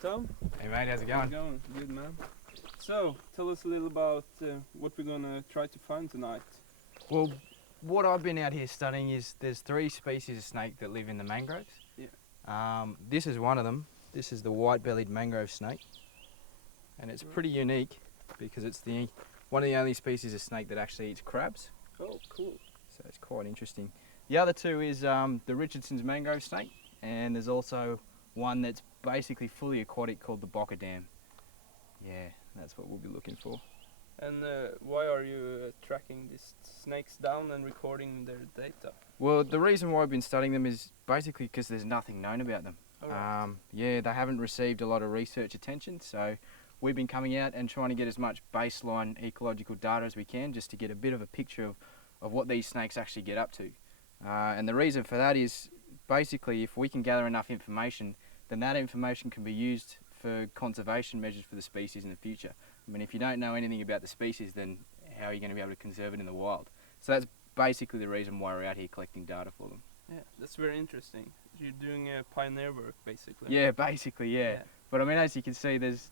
Tom. Hey mate, how's it How's going? it going? Good, man. So, tell us a little about what we're gonna try to find tonight. Well, what I've been out here studying is there's 3 species of snake that live in the mangroves. Yeah. This is one of them. This is the white-bellied mangrove snake, and it's pretty unique because it's one of the only species of snake that actually eats crabs. Oh, cool. So it's quite interesting. The other 2 is the Richardson's mangrove snake, and there's also one that's basically fully aquatic called the Boca Dam. Yeah, that's what we'll be looking for. And why are you tracking these snakes down and recording their data? Well, the reason why I've been studying them is basically because there's nothing known about them. Alright. Yeah, they haven't received a lot of research attention, so we've been coming out and trying to get as much baseline ecological data as we can just to get a bit of a picture of what these snakes actually get up to. And the reason for that is basically if we can gather enough information, then that information can be used for conservation measures for the species in the future. I mean, if you don't know anything about the species, then how are you going to be able to conserve it in the wild? So that's basically the reason why we're out here collecting data for them. Yeah, that's very interesting. You're doing pioneer work, basically. Yeah, basically, yeah. But I mean, as you can see, there's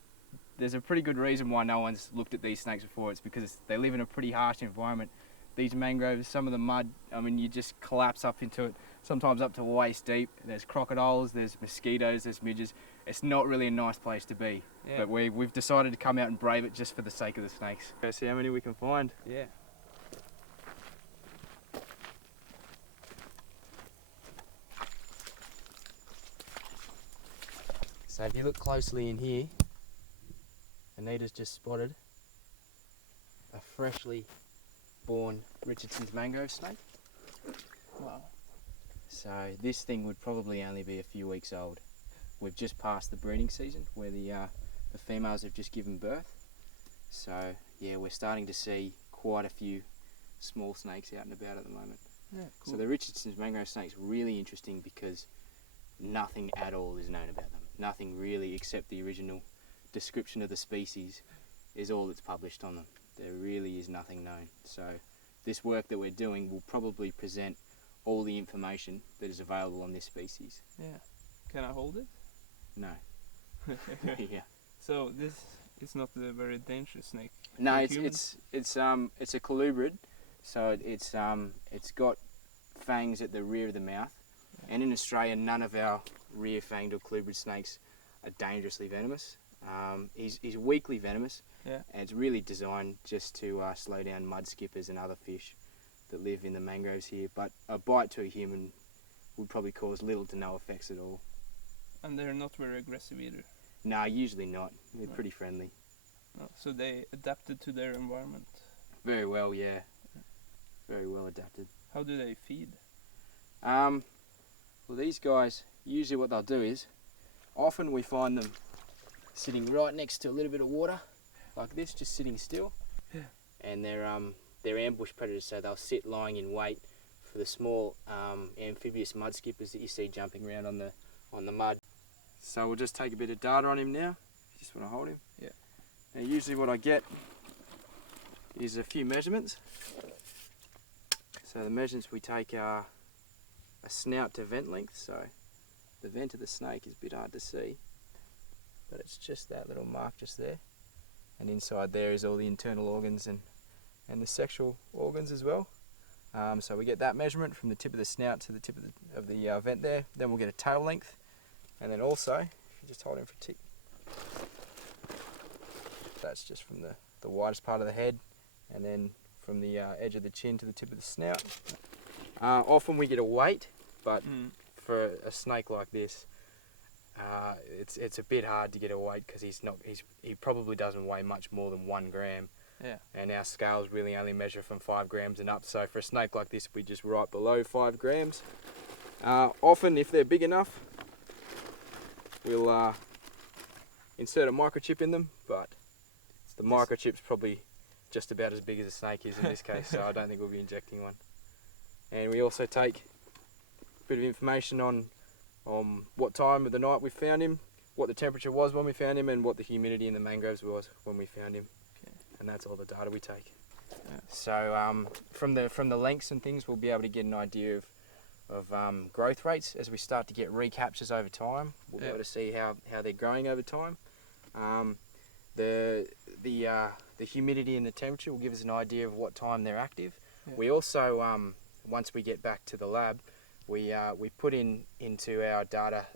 a pretty good reason why no one's looked at these snakes before. It's because they live in a pretty harsh environment. These mangroves, some of the mud, I mean, you just collapse up into it, sometimes up to waist deep. There's crocodiles, there's mosquitoes, there's midges. It's not really a nice place to be. Yeah. But we've decided to come out and brave it just for the sake of the snakes. Go see how many we can find. Yeah. So if you look closely in here, Anita's just spotted a freshly born Richardson's mangrove snake. Wow. So this thing would probably only be a few weeks old. We've just passed the breeding season where the females have just given birth. So yeah, we're starting to see quite a few small snakes out and about at the moment. Yeah, cool. So the Richardson's mangrove snake's really interesting because nothing at all is known about them. Nothing really except the original description of the species is all that's published on them. There really is nothing known. So this work that we're doing will probably present all the information that is available on this species. Yeah. Can I hold it? No. Yeah. So this is not a very dangerous snake. No, for it's humans? it's a colubrid, so it's got fangs at the rear of the mouth, and in Australia none of our rear fanged or colubrid snakes are dangerously venomous. He's weakly venomous, Yeah. and it's really designed just to slow down mud skippers and other fish that live in the mangroves here. But a bite to a human would probably cause little to no effects at all. And they're not very aggressive either. No, usually not. They're No. pretty friendly. No. So they adapted to their environment. Very well, yeah. Very well adapted. How do they feed? Well, these guys, usually what they'll do is, often we find them sitting right next to a little bit of water, like this, just sitting still. Yeah. And they're ambush predators, so they'll sit lying in wait for the small amphibious mud skippers that you see jumping around on the mud. So we'll just take a bit of data on him now. You just want to hold him. Yeah. Now usually what I get is a few measurements. So the measurements we take are a snout to vent length, so the vent of the snake is a bit hard to see, but it's just that little mark just there, and inside there is all the internal organs and the sexual organs as well. So we get that measurement from the tip of the snout to the tip of the vent there. Then we'll get a tail length, and then also, if you just hold him for a tick, that's just from the widest part of the head, and then from the edge of the chin to the tip of the snout. Often we get a weight, but for a snake like this, it's a bit hard to get a weight because he probably doesn't weigh much more than 1 gram. Yeah. And our scales really only measure from 5 grams and up. So for a snake like this, we just right below 5 grams. Often, if they're big enough, we'll insert a microchip in them, but the microchip's probably just about as big as a snake is in this case, so I don't think we'll be injecting one. And we also take a bit of information on what time of the night we found him, what the temperature was when we found him, and what the humidity in the mangroves was when we found him. Okay. And that's all the data we take. Yeah. So from the lengths and things, we'll be able to get an idea of growth rates as we start to get recaptures over time. We'll be able to see how they're growing over time. The humidity and the temperature will give us an idea of what time they're active. Yeah. We also, once we get back to the lab, we put into our data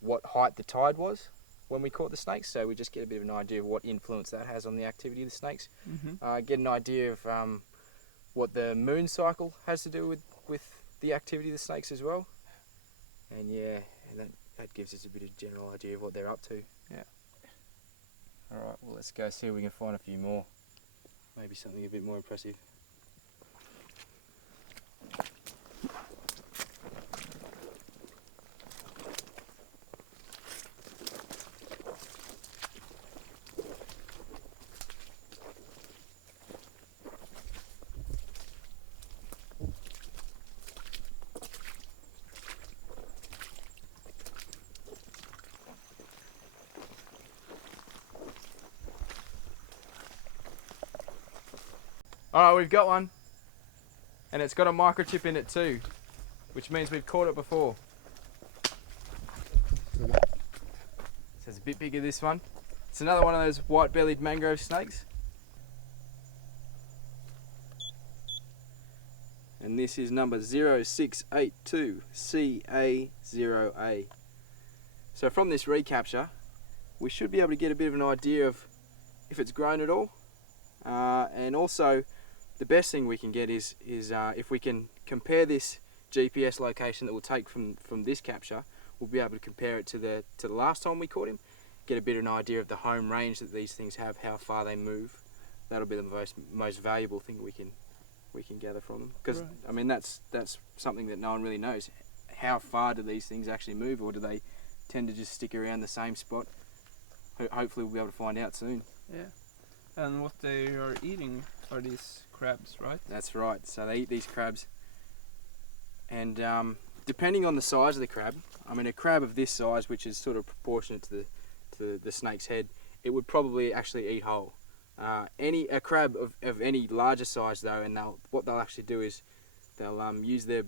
what height the tide was when we caught the snakes, so we just get a bit of an idea of what influence that has on the activity of the snakes. Get an idea of what the moon cycle has to do with the activity of the snakes as well. And yeah, and that gives us a bit of general idea of what they're up to. Yeah. Alright, well let's go see if we can find a few more. Maybe something a bit more impressive. Alright, we've got one. And it's got a microchip in it too, which means we've caught it before. So it's a bit bigger, this one. It's another one of those white-bellied mangrove snakes. And this is number 0682CA0A. So from this recapture, we should be able to get a bit of an idea of if it's grown at all. And also, the best thing we can get is if we can compare this GPS location that we'll take from this capture, we'll be able to compare it to the last time we caught him, get a bit of an idea of the home range that these things have, how far they move. That'll be the most valuable thing we can gather from them. Because Right. I mean that's something that no one really knows. How far do these things actually move, or do they tend to just stick around the same spot? Hopefully we'll be able to find out soon. Yeah. And what they are eating are these crabs, right? That's right. So they eat these crabs, and depending on the size of the crab, I mean a crab of this size, which is sort of proportionate to the snake's head, it would probably actually eat whole. A crab of any larger size though, and what they'll actually do is they'll use their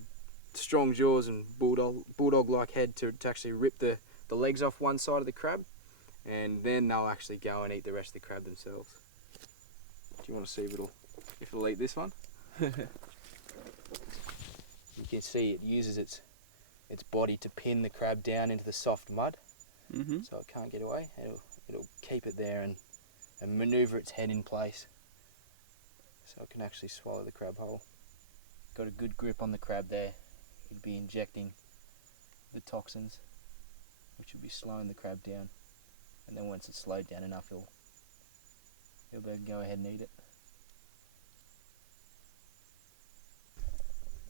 strong jaws and bulldog-like head to actually rip the legs off one side of the crab, and then they'll actually go and eat the rest of the crab themselves. Do you want to see if it'll eat this one? You can see it uses its body to pin the crab down into the soft mud, so it can't get away. It'll keep it there and maneuver its head in place so it can actually swallow the crab whole. Got a good grip on the crab there. He'd be injecting the toxins, which will be slowing the crab down, and then once it's slowed down enough, he'll be able to go ahead and eat it.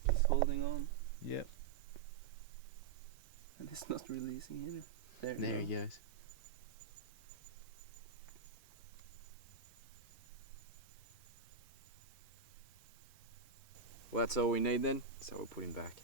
It's holding on. Yep. And it's not releasing either. There he goes. Well, that's all we need then, so we'll put him back.